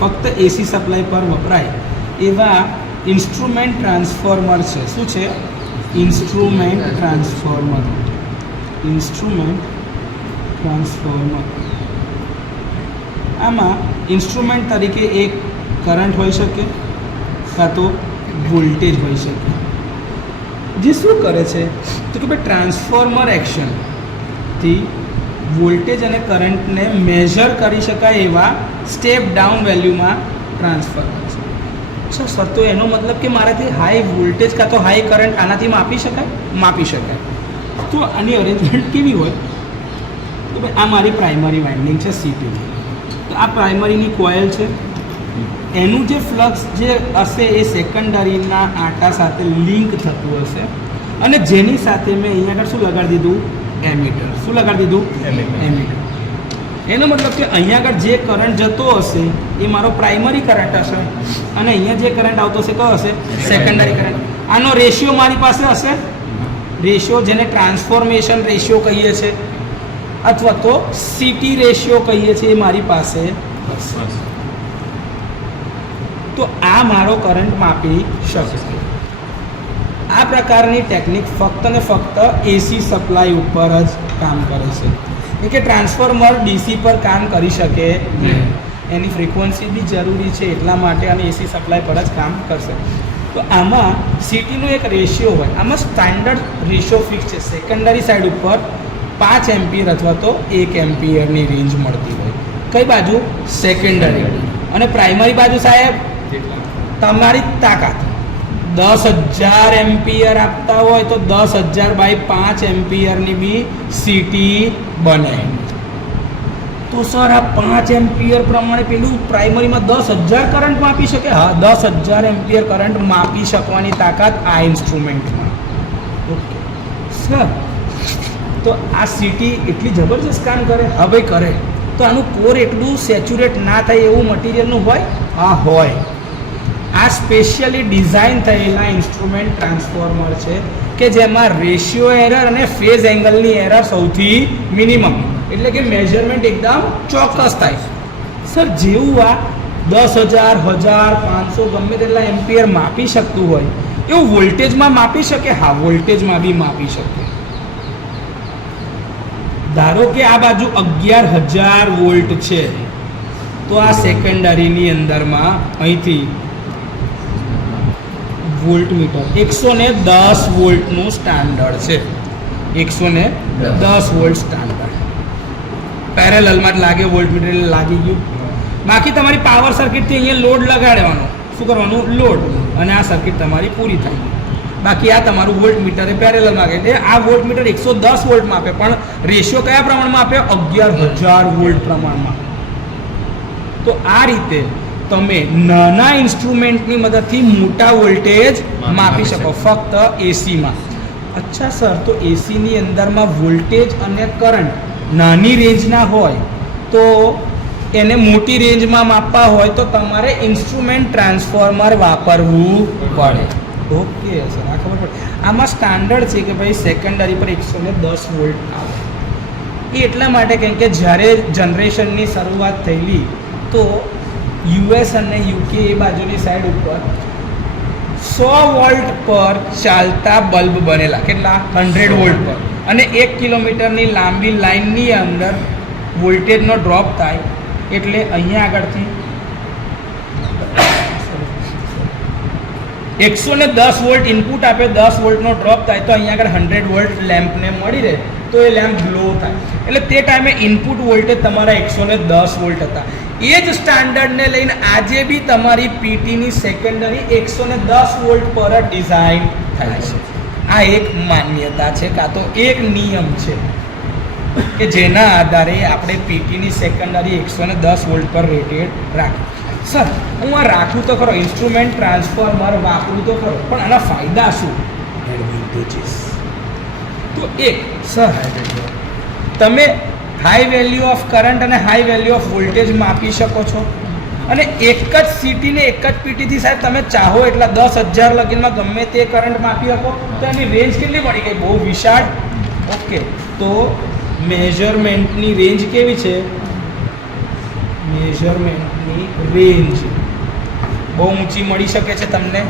ફક્ત AC supply પર વપરાય એવા ઇન્સ્ટ્રુમેન્ટ ટ્રાન્સફોર્મર છે. શું છે? Instrument transformer. આમાં ઇન્સ્ટ્રુમેન્ટ તરીકે એક કરંટ હોઈ શકે કાં તો વોલ્ટેજ હોઈ શકે. જે શું કરે છે તો કે ભાઈ ટ્રાન્સફોર્મર એક્શનથી વોલ્ટેજ અને કરંટને મેઝર કરી શકાય એવા સ્ટેપ ડાઉન વેલ્યુમાં ટ્રાન્સફર કરે છે. અચ્છા સર, તો એનો મતલબ કે મારાથી હાઈ વોલ્ટેજ કાં તો હાઈ કરંટ આનાથી માપી શકાય? માપી શકાય. તો આની અરેન્જમેન્ટ કેવી હોય? તો ભાઈ આ મારી પ્રાઇમરી વાઇન્ડિંગ છે સીપી. તો આ પ્રાઇમરીની કોઇલ છે, એનું જે ફ્લક્સ જે હશે એ સેકન્ડરીના આટા સાથે લિંક થતું હશે અને જેની સાથે મેં અહીંયા આગળ શું લગાડી દીધું? એમીટર. શું લગાડી દીધું? એમીટર. એનો મતલબ કે અહીંયા આગળ જે કરંટ જતો હશે એ મારો પ્રાઇમરી કરંટ હશે અને અહીંયા જે કરંટ આવતો હશે કયો હશે? Secondary current. આનો રેશિયો મારી પાસે હશે, રેશિયો જેને ટ્રાન્સફોર્મેશન રેશિયો કહીએ છીએ અથવા તો સીટી રેશિયો કહીએ છીએ એ મારી પાસે હશે. તો આ મારો કરંટ માપી શકશે. આ પ્રકારની ટેકનિક ફક્ત ને ફક્ત એસી સપ્લાય ઉપર જ કામ કરે છે. કે ટ્રાન્સફોર્મર ડીસી પર કામ કરી શકે નહીં. એની ફ્રીક્વન્સી બી જરૂરી છે એટલા માટે અને એસી સપ્લાય પર જ કામ કરશે. તો આમાં સીટીનો એક રેશિયો હોય. આમાં સ્ટાન્ડર્ડ રેશિયો ફિક્સ છે. સેકન્ડરી સાઈડ ઉપર 5 એમ્પિયર અથવા તો 1 એમ્પિયરની રેન્જ મળતી હોય. કઈ બાજુ? સેકન્ડરી. અને પ્રાઇમરી બાજુ સાહેબ તમારી તાકાત 10,000 એમ્પિયર આપતા હોય તો 10,000 બાય 5 એમ્પિયરની બી સીટી બને. તો સર આ 5 એમ્પિયર પ્રમાણે પેલું પ્રાઇમરીમાં 10,000 કરંટ માપી શકે? હા, 10,000 એમ્પિયર કરંટ માપી શકવાની તાકાત આ ઇન્સ્ટ્રુમેન્ટમાં. ઓકે સર, તો આ સીટી એટલી જબરજસ્ત કામ કરે? હવે કરે. તો આનું કોર એટલું સેચ્યુરેટ ના થાય એવું મટીરિયલનું હોય? હા હોય. આ સ્પેશિયલી ડિઝાઇન થયેલા ઇન્સ્ટ્રુમેન્ટ ટ્રાન્સફોર્મર છે કે જેમાં રેશિયો એરર અને ફેઝ એંગલની એરર સૌથી મિનિમમ, એટલે કે મેઝરમેન્ટ એકદમ ચોક્કસ થાય. સર, જેવું આ 10,000, 1,000, 500 ગમે તેટલા એમ્પિયર માપી શકતું હોય એવું વોલ્ટેજમાં માપી શકે? હા, વોલ્ટેજમાં બી માપી શકે. ધારો કે આ બાજુ 11,000 વોલ્ટ છે તો આ સેકન્ડરીની અંદરમાં અહીંથી વોલ્ટ મીટર 110 વોલ્ટનું સ્ટાન્ડર્ડ છે. 110 વોલ્ટ સ્ટાન્ડર્ડ પેરેલલમાં જ લાગે વોલ્ટ મીટર, એટલે લાગી ગયું. બાકી તમારી પાવર સર્કિટથી અહીંયા લોડ લગાડવાનો. શું કરવાનું? લોડ. અને આ સર્કિટ તમારી પૂરી થાય. બાકી આ તમારું વોલ્ટ મીટર એ પેરેલલમાં લાગે. એટલે આ વોલ્ટ મીટર 110 વોલ્ટમાં આપે, પણ રેશિયો કયા પ્રમાણમાં આપે? 11,000 વોલ્ટ પ્રમાણમાં. તો આ રીતે તમે નાના ઇન્સ્ટ્રુમેન્ટની મદદથી મોટા વોલ્ટેજ માપી શકો ફક્ત એસીમાં. અચ્છા સર, તો એસીની અંદરમાં વોલ્ટેજ અને કરંટ નાની રેન્જના હોય તો એને મોટી રેન્જમાં માપવા હોય તો તમારે ઇન્સ્ટ્રુમેન્ટ ટ્રાન્સફોર્મર વાપરવું પડે. ઓકે સર, આ ખબર પડે. આમાં સ્ટાન્ડર્ડ છે કે ભાઈ સેકન્ડરી પર 110 વોલ્ટ આવે. એ એટલા માટે કેમ કે જ્યારે જનરેશનની શરૂઆત થયેલી તો યુએસ અને યુકે એ બાજુની સાઈડ ઉપર 100 વોલ્ટ પર ચાલતા બલ્બ બનેલા. કેટલા? 100 વોલ્ટ પર. અને 1 કિલોમીટરની લાંબી લાઇનની અંદર વોલ્ટેજનો ડ્રોપ થાય એટલે અહીંયા આગળથી 110 વોલ્ટ ઇનપુટ આપે, 10 વોલ્ટનો ડ્રોપ થાય તો અહીંયા આગળ 100 વોલ્ટ લેમ્પને મળી રહે તો એ લેમ્પ ગ્લો થાય. એટલે તે ટાઈમે ઇનપુટ વોલ્ટેજ તમારા 110 વોલ્ટ હતા. એ જ સ્ટાન્ડર્ડને લઈને આજે બી તમારી પીટીની સેકન્ડરી 110 વોલ્ટ પર જ ડિઝાઇન થાય છે. આ એક માન્યતા છે, કાં તો એક નિયમ છે કે જેના આધારે આપણે પીટીની સેકન્ડરી 110 વોલ્ટ પર રેટેડ રાખીએ. સર, હું આ રાખું તો ખરો, ઇન્સ્ટ્રુમેન્ટ ટ્રાન્સફોર્મર વાપરું તો ખરો, પણ આના ફાયદા શું? એડવાન્ટેજીસ. તો એક સર, તમે હાઈ વેલ્યુ ઓફ કરંટ અને હાઈ વેલ્યુ ઓફ વોલ્ટેજ માપી શકો છો અને એક જ સીટીને એક જ પીટીથી સાહેબ તમે ચાહો એટલા 10,000 લગીનમાં ગમે તે કરંટ માપી શકો. તો એની રેન્જ કેટલી પડી ગઈ? બહુ વિશાળ. ઓકે, તો મેઝરમેન્ટની રેન્જ કેવી છે? મેઝરમેન્ટની એની રેન્જ બહુ ઊંચી મળી શકે છે તમને.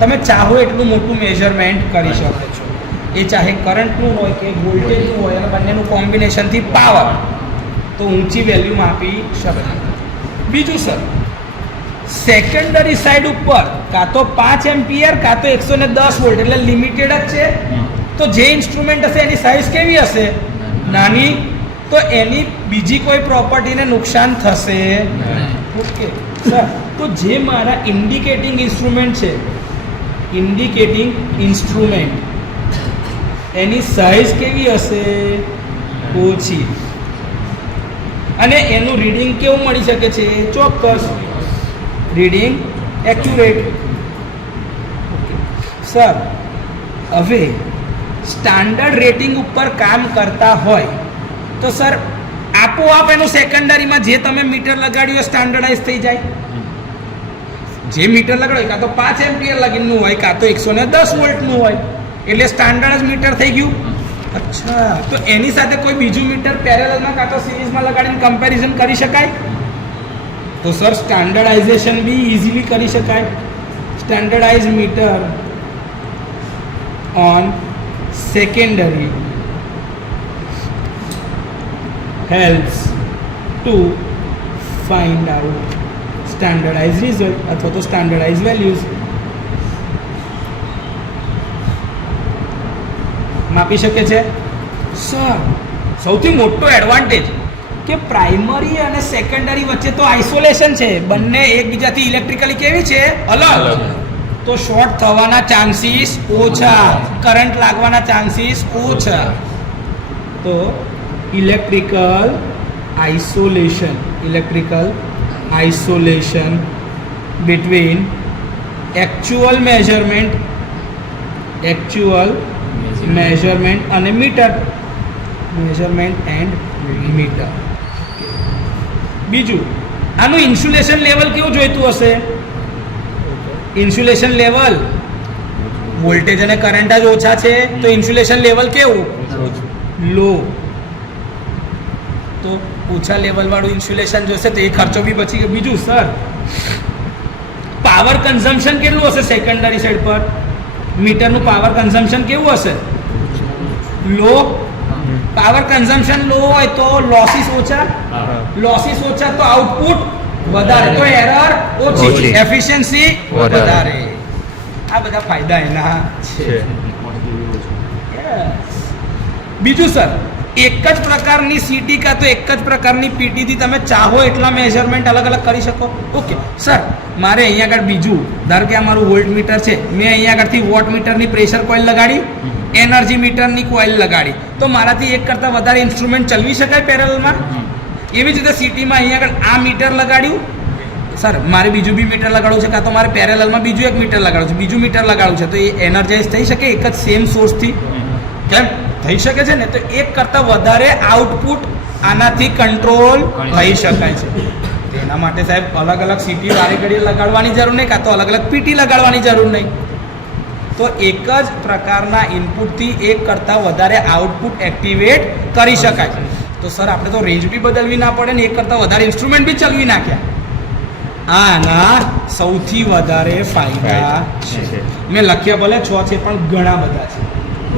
તમે ચાહો એટલું મોટું મેઝરમેન્ટ કરી શકો છો. એ ચાહે કરંટનું હોય કે વોલ્ટેજનું હોય અને બંનેનું કોમ્બિનેશનથી પાવર, તો ઊંચી વેલ્યુ માપી શકાય. બીજું સર, સેકન્ડરી સાઈડ ઉપર કાં તો 5 એમ્પિયર કાં તો 110 વોલ્ટ એટલે લિમિટેડ જ છે. તો જે ઇન્સ્ટ્રુમેન્ટ હશે એની સાઇઝ કેવી હશે? નાની. તો એની બીજી કોઈ પ્રોપર્ટીને નુકસાન થશે. ઓકે સર, તો જે મારા ઇન્ડિકેટિંગ ઇન્સ્ટ્રુમેન્ટ છે, ઇન્ડિકેટિંગ ઇન્સ્ટ્રુમેન્ટ એની સાઇઝ કેવી હશે? ઓછી. અને એનું રીડિંગ કેવું મળી શકે છે? ચોક્કસ રીડિંગ, એક્યુરેટ. સર, હવે સ્ટાન્ડર્ડ રેટિંગ ઉપર કામ કરતા હોય તો સર આપોઆપ એનું સેકન્ડરીમાં જે તમે મીટર લગાડ્યું એ સ્ટાન્ડર્ડાઇઝ થઈ જાય. જે મીટર લગાડ્યું કાં તો 5 એમ્પિયર લગીનનું હોય કાં તો 110 વોલ્ટનું હોય એટલે સ્ટાન્ડર્ડ જ મીટર થઈ ગયું. અચ્છા, તો એની સાથે કોઈ બીજું મીટર પેરેલલમાં કાં તો સિરીઝમાં લગાડીને કમ્પેરિઝન કરી શકાય? તો સર સ્ટાન્ડર્ડાઇઝેશન બી ઇઝીલી કરી શકાય. Standardise metre on secondary helps to find out standardized result અથવા તો standardized values. માપી શકે છે. સર, સૌથી મોટો એડવાન્ટેજ કે પ્રાઇમરી અને સેકન્ડરી વચ્ચે તો આઇસોલેશન છે, બંને એકબીજાથી ઇલેક્ટ્રિકલી કેવી છે? અલગ. તો શોર્ટ થવાના ચાન્સીસ ઓછા, કરંટ લાગવાના ચાન્સીસ ઓછા. તો electrical isolation between actual measurement અને measurement and meter. બીજું, આનું ઇન્સ્યુલેશન લેવલ કેવું જોઈતું હશે? ઇન્સ્યુલેશન લેવલ, વોલ્ટેજ અને કરંટ જ ઓછા છે તો ઇન્સ્યુલેશન લેવલ કેવું? લો. તો ઓછા લેવલ વાળું ઇન્સ્યુલેશન જોશે તો એ ખર્ચો બી બચી ગયો. બીજું સર, પાવર કન્ઝમ્પશન કેટલું હશે સેકન્ડરી સાઈડ પર? મીટરનું પાવર કન્ઝમ્પશન કેવું હશે? લો. પાવર કન્ઝમ્પશન લો હોય તો લોસીસ ઓછા, તો આઉટપુટ વધારે, તો એરર ઓછી, એફિશિયન્સી વધારે. આ બધા ફાયદા એના છે. બીજું સર, એક જ પ્રકારની સીટી કાં તો એક જ પ્રકારની પીટીથી તમે ચાહો એટલા મેઝરમેન્ટ અલગ અલગ કરી શકો. ઓકે સર, મારે અહીંયા આગળ બીજું, ધારો કે આ મારું વોલ્ટ મીટર છે, મેં અહીંયા આગળથી વોટ મીટરની પ્રેશર કોઇલ લગાડી, એનર્જી મીટરની કોઇલ લગાડી, તો મારાથી એક કરતાં વધારે ઇન્સ્ટ્રુમેન્ટ ચલાવી શકાય પેરેલલમાં. એવી જ રીતે સિટીમાં અહીંયા આગળ આ મીટર લગાડ્યું, સર મારે બીજું બી મીટર લગાડવું છે કાં તો મારે પેરેલલમાં બીજું એક મીટર લગાડવું છે, બીજું મીટર લગાડવું છે, તો એ એનર્જાઇઝ થઈ શકે એક જ સેમ સોર્સથી? કેમ થઈ શકે છે ને. તો એક કરતાં વધારે આઉટપુટ આનાથી કંટ્રોલ થઈ શકાય છે. તેના માટે સાહેબ અલગ અલગ સિટી વારે ઘડીએ લગાડવાની જરૂર નહીં, કાં તો અલગ અલગ પીટી લગાડવાની જરૂર નહીં. તો એક જ પ્રકારના ઇનપુટથી એક કરતાં વધારે આઉટપુટ એક્ટિવેટ કરી શકાય. તો સર આપણે તો રેન્જ બી બદલવી ના પડે ને એક કરતાં વધારે ઇન્સ્ટ્રુમેન્ટ બી ચલાવી નાખ્યા. આના સૌથી વધારે ફાયદા છે. મેં લખ્યા ભલે 6 છે પણ ઘણા બધા છે.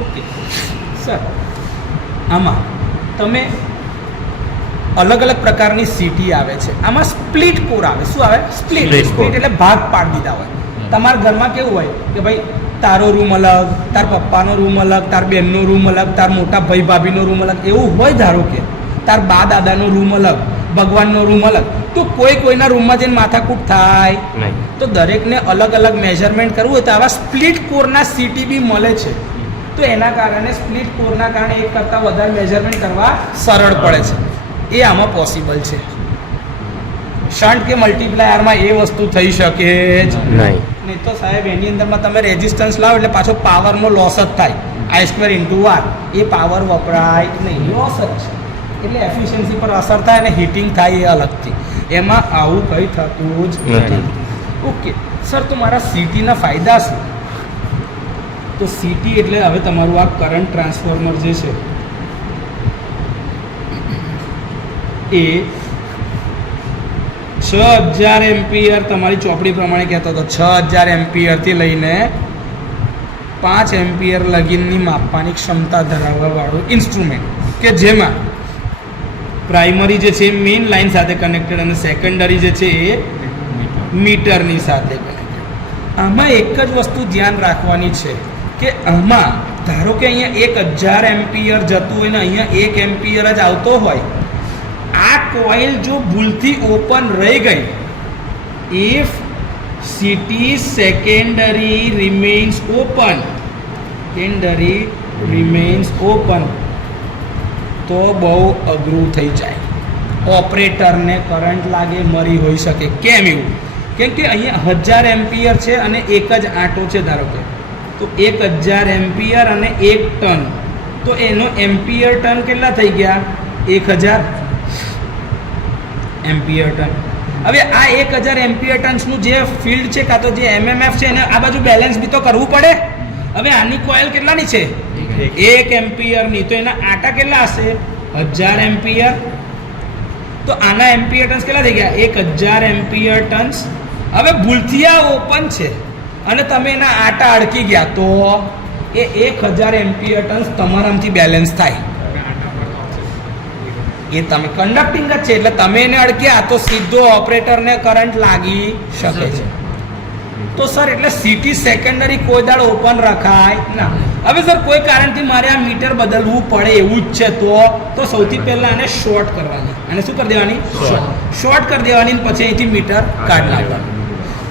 ઓકે સર, આમાં તમે અલગ અલગ પ્રકારની સીટી આવે છે. આમાં સ્પ્લિટ કોર આવે. શું આવે? સ્પ્લિટ એટલે ભાગ પાડી દીધા હોય. તમારા ઘરમાં કેવું હોય કે ભાઈ તારો રૂમ અલગ, તાર પપ્પાનો રૂમ અલગ, તાર બહેનનો રૂમ અલગ, તાર મોટા ભાઈ ભાભીનો રૂમ અલગ, એવું હોય. ધારો કે તાર બા દાદાનો રૂમ અલગ, ભગવાનનો રૂમ અલગ, તો કોઈના રૂમમાં જઈને માથાકૂટ થાય નહીં. તો દરેકને અલગ અલગ મેઝરમેન્ટ કરવું હોય તો આવા સ્પ્લિટ કોરના સીટી બી મળે છે. તો એના કારણે સ્પ્લિટ કોરના કારણે એક કરતાં વધારે મેઝરમેન્ટ કરવા સરળ પડે છે. એ આમાં પોસિબલ છે. શન્ટ કે મલ્ટીપ્લાયરમાં એ વસ્તુ થઈ શકે જ નહીં. તો સાહેબ એની અંદરમાં તમે રેઝિસ્ટન્સ લાવો એટલે પાછો પાવરનો લોસ જ થાય. I²×R એ પાવર વપરાય નહીં, લોસ જ છે. એટલે એફિશિયન્સી પર અસર થાય અને હીટિંગ થાય એ અલગથી. એમાં આવું કંઈ થતું જ નથી. ઓકે સર, તો મારા સીટીના ફાયદા શું? તો સીટી એટલે હવે તમારું આ કરંટ ટ્રાન્સફોર્મર જે છે એ 6000 એમ્પિયર તમારી ચોપડી પ્રમાણે કહેતો હતો 6000 એમ્પિયરથી લઈને 5 એમ્પિયર લગીનની માપવાની ક્ષમતા ધરાવવાવાળું ઇન્સ્ટ્રુમેન્ટ કે જેમાં પ્રાઇમરી જે છે મેઇન લાઇન સાથે કનેક્ટેડ અને સેકન્ડરી જે છે એ મીટરની સાથે કનેક્ટેડ. આમાં એક જ વસ્તુ ધ્યાન રાખવાની છે કે આમાં ધારો કે અહીંયા 1000 એમ્પિયર જતું હોય ને અહીંયા 1 એમ્પિયર જ આવતો હોય, આ કોઇલ જો ભૂલથી ઓપન રહી ગઈ, if CT secondary remains open તો બહુ અઘરું થઈ જાય, ઓપરેટરને કરંટ લાગે, મરી હોઈ શકે. કેમ એવું? કેમ કે અહીંયા 1000 એમ્પિયર છે અને એક જ આંટો છે ધારો કે, તો 1000 એમ્પિયર અને 1 ટન, તો એનો એમ્પિયર ટન કેટલા થઈ ગયા? 1000 એમ્પિયર ટન. હવે આ 1000 એમ્પિયર ટન્સનું જે ફિલ્ડ છે કાં તો જે એમએમએફ છે એને આ બાજુ બેલેન્સ બી તો કરવું પડે. હવે આની કોઇલ કેટલાની છે? 1 એમ્પિયરની, તો એના આટા કેટલા હશે? 1000 એમ્પિયર. તો આના એમ્પિયર ટન્સ કેટલા થઈ ગયા? 1000 એમ્પિયર ટન્સ. હવે ભૂલથી આ ઓપન છે અને તમે એના આટા અડકી ગયા તો એ 1000 એમ્પિયર ટન્સ તમારામાંથી બેલેન્સ થાય. એ તમે કન્ડક્ટિંગ જ છે એટલે તમે એને અડક્યા તો સીધો ઓપરેટરને કરંટ લાગી શકે છે. તો સર એટલે સીટી સેકન્ડરી કોઈ દાડ ઓપન રખાય ના. હવે સર કોઈ કારણથી મારે આ મીટર બદલવું પડે એવું જ છે તો સૌથી પહેલા આને શોર્ટ કરવાની. અને શું કરી દેવાની? શોર્ટ કરી દેવાની. પછી અહીંથી મીટર કાઢી નાખવાનું.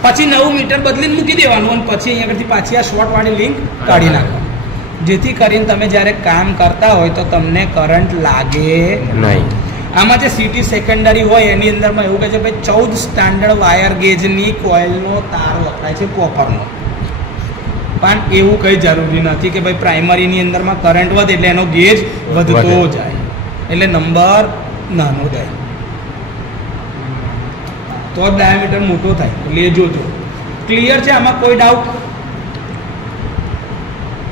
પછી નવું મીટર બદલીને મૂકી દેવાનું અને પછી અહીંયા આગળથી પાછી આ શોર્ટ વાળી લિંક કાઢી નાખવાની, જેથી કરીને તમે જ્યારે કામ કરતા હોય તો તમને કરંટ લાગે નહીં. આમાં જે સીટી સેકન્ડરી હોય એની અંદરમાં એવું કહે છે ભાઈ 14 સ્ટાન્ડર્ડ વાયર ગેજની કોઇલનો તાર વપરાય છે કોપરનો. પણ એવું કંઈ જરૂરી નથી કે ભાઈ પ્રાઇમરીની અંદરમાં કરંટ વધે એટલે એનો ગેજ વધતો જાય, એટલે નંબર નાનો જાય તો ડાયામીટર મોટો થાય. એટલે એ જોજો. ક્લિયર છે? આમાં કોઈ ડાઉટ?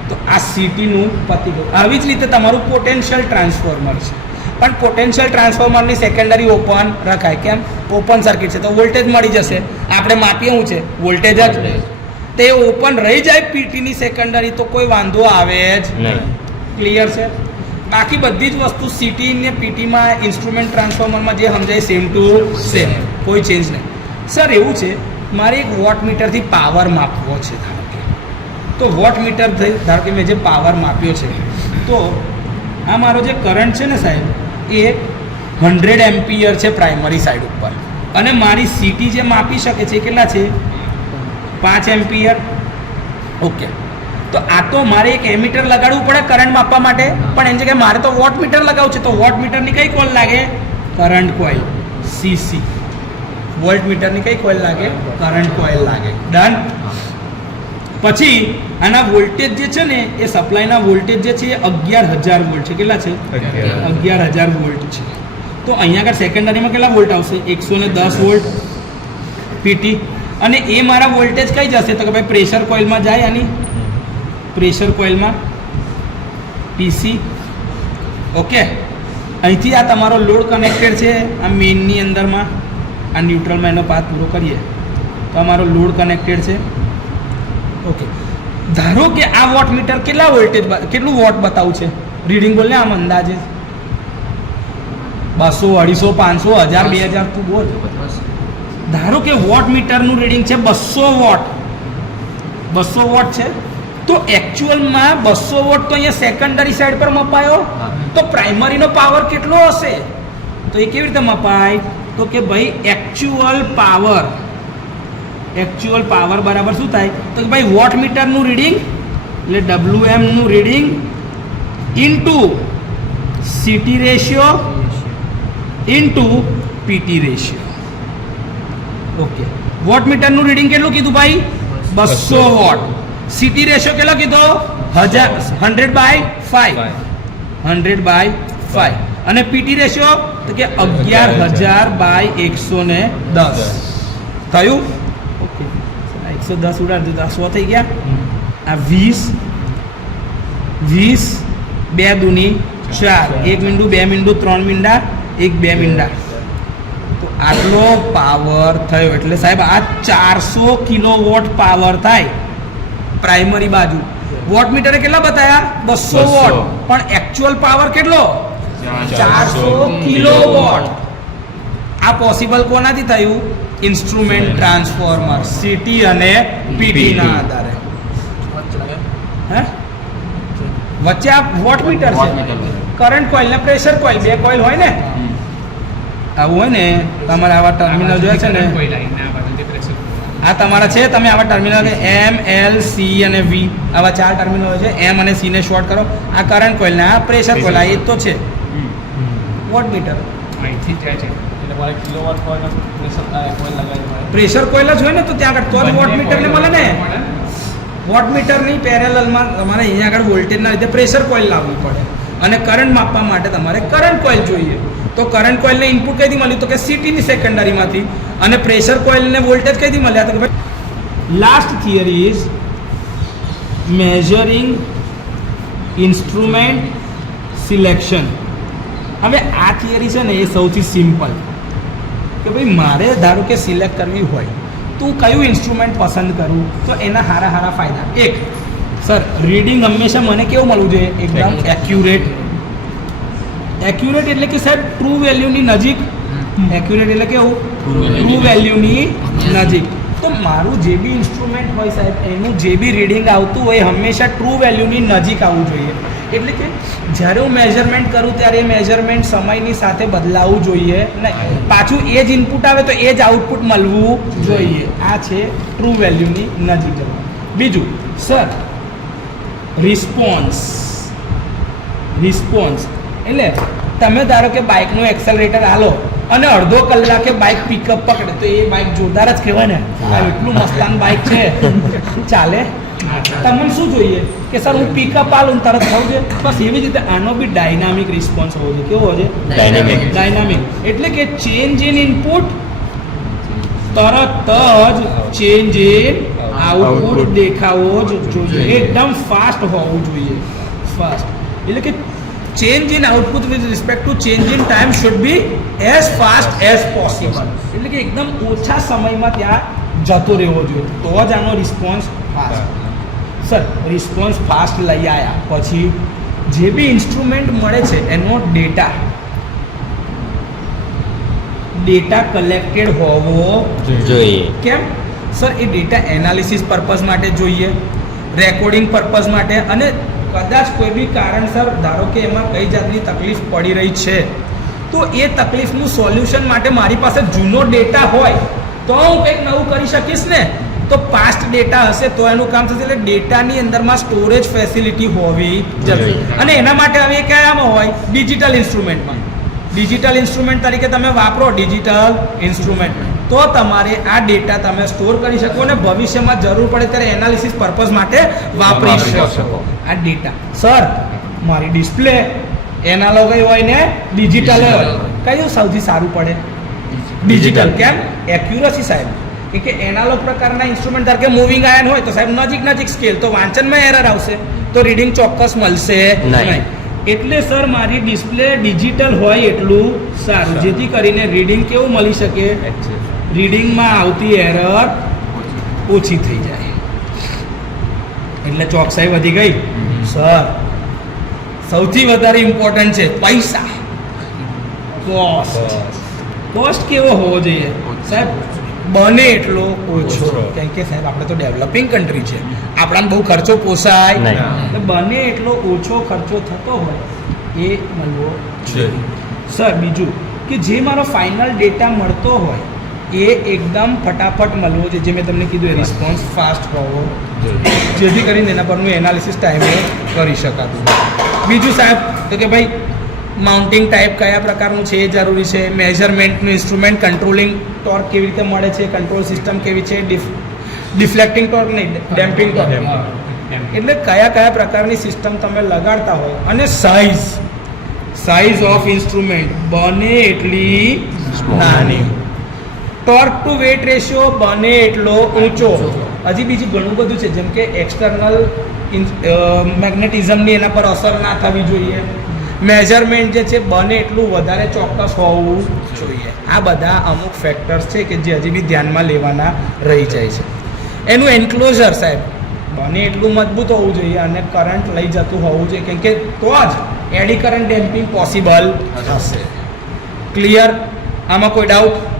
તો આ સીટીનું પતી ગયું. આવી જ રીતે તમારું પોટેન્શિયલ ટ્રાન્સફોર્મર છે, પણ પોટેન્શિયલ ટ્રાન્સફોર્મરની સેકન્ડરી ઓપન રખાય. કેમ? ઓપન સર્કિટ છે તો વોલ્ટેજ મળી જશે. આપણે માપીએ શું છે? વોલ્ટેજ જ. તે ઓપન રહી જાય પીટીની સેકન્ડરી તો કોઈ વાંધો આવે જ નહીં. ક્લિયર છે? બાકી બધી જ વસ્તુ સીટી ને પીટીમાં ઇન્સ્ટ્રુમેન્ટ ટ્રાન્સફોર્મરમાં જે સમજાય સેમ ટુ સેમ, કોઈ ચેન્જ નહીં. સર એવું છે મારે એક વોટ મીટરથી પાવર માપવો છે ધારો કે, તો વોટ મીટર ધારો કે મેં જે પાવર માપ્યો છે તો આ મારો જે કરંટ છે ને સાહેબ એ 100 એમ્પિયર છે પ્રાઇમરી સાઈડ ઉપર, અને મારી સીટી જે માપી શકે છે કેટલા છે? 5 એમ્પિયર. ઓકે, તો આ તો મારે એક એમીટર લગાડવું પડે કરંટ માપવા માટે, પણ એની જગ્યાએ મારે તો વોટ મીટર લગાવવું છે. તો વોટ મીટરની કઈ કોઇલ લાગે? Current coil, CC. વોલ્ટ મીટરની કઈ કોઇલ લાગે? કરંટ કોઇલ લાગે. ડન. પછી આના વોલ્ટેજ જે છે ને એ સપ્લાયના વોલ્ટેજ જે છે એ 11000 વોલ્ટ છે. કેટલા છે? 11000 વોલ્ટ છે. તો અહીંયા આગળ સેકન્ડરીમાં કેટલા વોલ્ટ આવશે? 110 વોલ્ટ પીટી. અને એ મારા વોલ્ટેજ કઈ જશે? તો કે ભાઈ પ્રેશર કોઇલમાં જાય. આની પ્રેશર કોઇલમાં પીસી. ઓકે, અહીંથી આ તમારો લોડ કનેક્ટેડ છે આ મેઇનની અંદરમાં, આ ન્યુટ્રલમાં એનો પાથ પૂરો કરીએ તો અમારો લોડ કનેક્ટેડ છે. ઓકે, ધારો કે આ વોટ મીટર કેટલા વોલ્ટેજ કેટલું વોટ બતાવું છે? રીડિંગ બોલ ને આમ અંદાજે 200, 250, 500, 1000, 2000 તું બોલ. ધારો કે વોટ મીટરનું રીડિંગ છે 200 વોટ. 200 વોટ છે તો એકચ્યુઅલમાં 200 વોટ તો અહીંયા સેકન્ડરી સાઈડ પર મપાયો, તો પ્રાઇમરીનો પાવર કેટલો હશે? તો એ કેવી રીતે મપાય? તો કે ભાઈ એકચ્યુઅલ પાવર બરાબર શું થાય? તો કે ભાઈ વોટ મીટરનું રીડિંગ એટલે WM નું reading into CT ratio into PT ratio. Okay, watt મીટરનું રીડિંગ કેટલું કીધું ભાઈ? 200 વોટ. CT રેશિયો કેટલો કીધો? 100/5. 100/5. અને PT રેશિયો તો કે 11000/110 થયું. ઓકે, 110 ઉડાડી દીધા, 100 થઈ ગયા. આ 20 2 દૂની 4, 1 મીંડું 2 મીંડું 3 મીંડા 1 2 મીંડા. તો આટલો પાવર થયો એટલે સાહેબ આ 400 કિલોવોટ પાવર થાય પ્રાઇમરી બાજુ. વોટમીટરે કેટલા બતાવ્યા? 200 વોટ, પણ એકચ્યુઅલ પાવર કેટલો? 400 કિલોવોટ. આ પોસિબલ કોનાથી થયું? ઇન્સ્ટ્રુમેન્ટ ટ્રાન્સફોર્મર સીટી અને પીટી ના આધારે. હે વચ્ચે આ વોટમીટર છે, કરંટ કોઇલ ને પ્રેશર કોઇલ, બે કોઇલ હોય ને. આવું હોય ને તમારે આવા ટર્મિનલ જોયા છે ને, આ તમારા છે, તમે આવા ટર્મિનલ એમ એલ સી અને વી આવા 4 ટર્મિનલ છે. એમ અને સી ને શોર્ટ કરો, આ કરંટ કોઇલ ને આ પ્રેશર કોઇલ, આ એ તો છે વોટમીટર. અહીંથી જાય છે એટલે મારે કિલોવોટ કોઇલ કોઇલ લગાવી પડે. પ્રેશર કોઇલ જ હોય ને તો ત્યાં આગળ તો જ વોટમીટર ને મળે ને. વોટમીટરની પેરેલલમાં તમારે અહીંયા આગળ વોલ્ટેજના લીધે પ્રેશર કોઇલ લાવવી પડે, અને કરંટ માપવા માટે તમારે કરંટ કોઇલ જોઈએ. તો કરંટ કોઇલને ઇનપુટ કઈથી મળ્યું? તો કે સીટીની સેકન્ડરીમાંથી. અને પ્રેશર કોઇલને વોલ્ટેજ કઈથી મળ્યા? તો કે ભાઈ last theory is measuring instrument selection. હવે આ થિયરી છે ને એ સૌથી સિમ્પલ, કે ભાઈ મારે ધારો કે સિલેક્ટ કરવી હોય તો કયું ઇન્સ્ટ્રુમેન્ટ પસંદ કરું, તો એના હારા ફાયદા. એક, સર રીડિંગ હંમેશા મને કેવું મળવું જોઈએ? એકદમ એક્યુરેટ. એક્યુરેટ એટલે કે સાહેબ ટ્રુ વેલ્યુની નજીક. એક્યુરેટ એટલે કેવું? ટ્રુ વેલ્યુની નજીક. તો મારું જે બી ઇન્સ્ટ્રુમેન્ટ હોય સાહેબ, એનું જે બી રીડિંગ આવતું હોય હંમેશા ટ્રુ વેલ્યુની નજીક આવવું જોઈએ. એટલે કે જ્યારે હું મેઝરમેન્ટ કરું ત્યારે એ મેઝરમેન્ટ સમયની સાથે બદલાવવું જોઈએ નહીં. પાછું એ જ ઇનપુટ આવે તો એ જ આઉટપુટ મળવું જોઈએ. આ છે ટ્રુ વેલ્યુની નજીક જવું. બીજું સર રિસ્પોન્સ. એટલે તમે ધારો કે બાઇકનું એક્સેલરેટર હાલો અને અડધો કલાકે બાઇક પિકઅપ પકડે તો એ બાઇક જોરદાર જ કહેવાય ને. એટલું મસ્તાન બાઇક છે, ચાલે. તમને શું જોઈએ કે સર હું પિકઅપ આલું તરત થવું છે? બસ એવી જ રીતે આનો બી ડાયનામિક રિસ્પોન્સ હોવો જોઈએ. કેવો છે? ડાયનામિક. એટલે કે ચેન્જ ઇન ઇનપુટ તરત જ ચેન્જ ઇન આઉટપુટ દેખાવો જ જોઈએ. એકદમ ફાસ્ટ હોવું જોઈએ. ફાસ્ટ એટલે કે change in output with respect to change in time should be as fast as possible. એટલે કે એકદમ ઓછા સમયમાં ત્યાં જતો રહેવો જોઈએ, તો જ આનો response fast. Sir response fast લઈ આવ્યા પછી જે બી ઇન્સ્ટ્રુમેન્ટ મળે છે એનો ડેટા કલેક્ટેડ હોવો જોઈએ. કેમ સર? એ ડેટા એનાલિસિસ પર્પઝ માટે જોઈએ, રેકોર્ડિંગ પર્પઝ માટે, અને કદાચ કોઈ બી કારણસર ધારો કે એમાં કઈ જાતની તકલીફ પડી રહી છે તો એ તકલીફનું સોલ્યુશન માટે મારી પાસે જૂનો ડેટા હોય તો હું કંઈક નવું કરી શકીશ ને. તો પાસ્ટ ડેટા હશે તો એનું કામ થશે. એટલે ડેટાની અંદરમાં સ્ટોરેજ ફેસિલિટી હોવી જરૂરી. અને એના માટે હવે કયામાં હોય? ડિજિટલ ઇન્સ્ટ્રુમેન્ટમાં. ડિજિટલ ઇન્સ્ટ્રુમેન્ટ તરીકે તમે વાપરો ડિજિટલ ઇન્સ્ટ્રુમેન્ટ, તો તમારે આ ડેટા તમે સ્ટોર કરી શકો અને ભવિષ્યમાં જરૂર પડે ત્યારે એનાલિસિસ પર્પઝ માટે વાપરી શકો આ ડેટા. સર મારી ડિસ્પ્લે એનાલોગ હોય ને ડિજિટલ હોય, કયું સૌથી સારું પડે? ડિજિટલ. કેમ? એક્યુરસી સાહેબ. કે એનાલોગ પ્રકારના ઇન્સ્ટ્રુમેન્ટ ધારો કે મૂવિંગ આયન હોય તો સાહેબ નજીક સ્કેલ, તો વાંચનમાં એરર આવશે, તો રીડિંગ ચોક્કસ મળશે નહીં. એટલે સર મારી ડિસ્પ્લે ડિજિટલ હોય એટલું સારું, જેથી કરીને રીડિંગ કેવું મળી શકે? રીડિંગમાં આવતી એરર ઓછી થઈ જાય. એટલે ચોકસાઈ વધી ગઈ. સર સૌથી વધારે ઇમ્પોર્ટન્ટ છે પૈસા. કોસ્ટ કેવો હોવો જોઈએ સાહેબ? બને એટલો ઓછો. કેમ કે સાહેબ આપણે તો ડેવલપિંગ કન્ટ્રી છે, આપણાને બહુ ખર્ચો પોસાય એટલે બને એટલો ઓછો ખર્ચો થતો હોય એ મળવો જોઈએ. સર બીજું કે જે મારો ફાઇનલ ડેટા મળતો હોય એ એકદમ ફટાફટ મળવો જોઈએ. જે મેં તમને કીધું એ રિસ્પોન્સ ફાસ્ટ હોવો જોઈએ, જેથી કરીને એના પરનું એનાલિસિસ ટાઈમે કરી શકાતું. બીજું સાહેબ તો કે ભાઈ માઉન્ટિંગ ટાઈપ કયા પ્રકારનું છે એ જરૂરી છે. મેઝરમેન્ટનું ઇન્સ્ટ્રુમેન્ટ, કંટ્રોલિંગ ટોર્ક કેવી રીતે મળે છે, કંટ્રોલ સિસ્ટમ કેવી છે, ડિફ્લેક્ટિંગ ટોર્ક નહીં, ડેમ્પિંગ ટોર્ક. એટલે કયા પ્રકારની સિસ્ટમ તમે લગાડતા હોય. અને સાઇઝ ઓફ ઇન્સ્ટ્રુમેન્ટ બને એટલી નાની. ટોર્ક ટુ વેટ રેશિયો બને એટલો ઊંચો. હજી બીજું ઘણું બધું છે, જેમ કે એક્સટર્નલ મેગ્નેટિઝમની એના પર અસર ના થવી જોઈએ. મેજરમેન્ટ જે છે બને એટલું વધારે ચોક્કસ હોવું જોઈએ. આ બધા અમુક ફેક્ટર્સ છે કે જે હજી બી ધ્યાનમાં લેવાના રહી જાય છે. એનું એન્ક્લોઝર સાહેબ બને એટલું મજબૂત હોવું જોઈએ અને કરંટ લઈ જતું હોવું જોઈએ, કેમ કે તો જ એડી કરંટ ડેમ્પિંગ પોસિબલ થશે. ક્લિયર? આમાં કોઈ ડાઉટ?